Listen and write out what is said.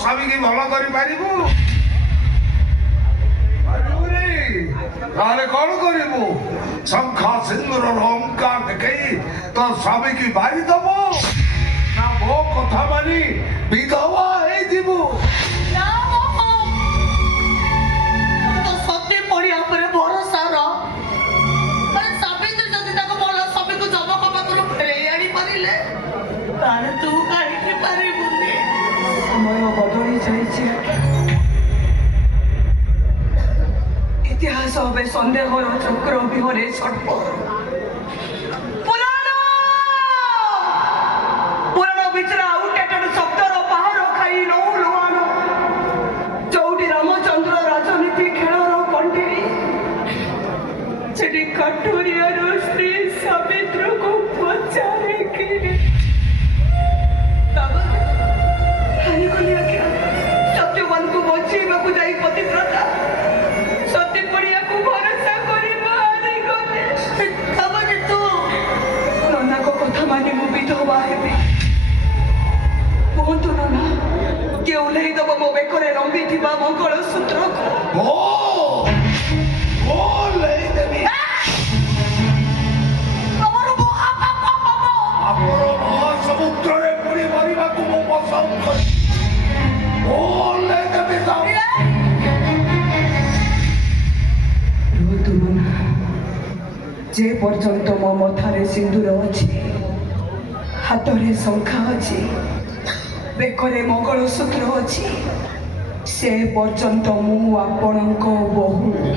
ସ୍ୱାମୀକି ଭଲ କରିପାରିବୁ? ତାହେଲେ କଣ କରିବୁ? ଶଙ୍ଖ ସିନ୍ଦୁର ଅହଙ୍କାର ଦେଖେଇ ତୋ ସ୍ୱାମୀକି ମାରିଦବ ନା ମୋ କଥା ମାନି ବିଧବା ହେଇଯିବୁ? ସତେ ପଡ଼ିଆ ଉପରେ ଭରସା ସାବିତ୍ରୀ ଯଦି ତାକୁ ଭଲ ସ୍ୱାମୀକୁ ଯମକ ପାଖରୁ ଫେରେଇ ଆଣିପାରିଲେ ତାହେଲେ ତୁ କାହିଁକି ପାରିବୁନି? ସମୟ ବଦଳି ଯାଇଛି। ଇତିହାସ ଏବେ ସନ୍ଦେହର ଚକ୍ର ବିହରେ ଛଟପଟ। ପୁରାଣ ବିଚରା ଆଉଟେଟେଡ୍ ଶବ୍ଦର ପାହାର ଖାଇ ନଉ ଲୁହାଣ। ଯୋଉଠି ରାମଚନ୍ଦ୍ର ରାଜନୀତି ଖେଳର କଣ୍ଟିରି ସେଠି କାଠୁରିଆର ସ୍ତ୍ରୀ ସାବିତ୍ରୀକୁ ପଚାରେ କି ସତ୍ୟବାନଙ୍କୁ ବଞ୍ଚେଇବାକୁ ଯାଇ ପତିବ୍ରତା ସତୀ ପଡ଼ିଆକୁ ଭରସା କରିବା ହାରିଗଲେ। ତୁ ନନାଙ୍କ କଥା ମାନି ମୁଁ ବିଧବା ହେବି। କୁହନ୍ତୁ ନନା, କିଏ ଓହ୍ଲେଇ ଦବ ମୋ ବେକରେ ଲମ୍ବିଥିବା ମଙ୍ଗଳସୂତ୍ରକୁ? ସମୁଦ୍ରରେ ପୁଣି ମରିବାକୁ ମୁଁ ପସନ୍ଦ କରେ। ଯେ ପର୍ଯ୍ୟନ୍ତ ମୋ ମଥାରେ ସିନ୍ଦୁର ଅଛି, ହାତରେ ଶଙ୍ଖା ଅଛି, ବେକରେ ମଙ୍ଗଳସୂତ୍ର ଅଛି, ସେ ପର୍ଯ୍ୟନ୍ତ ମୁଁ ଆପଣଙ୍କ ବୋହୂ।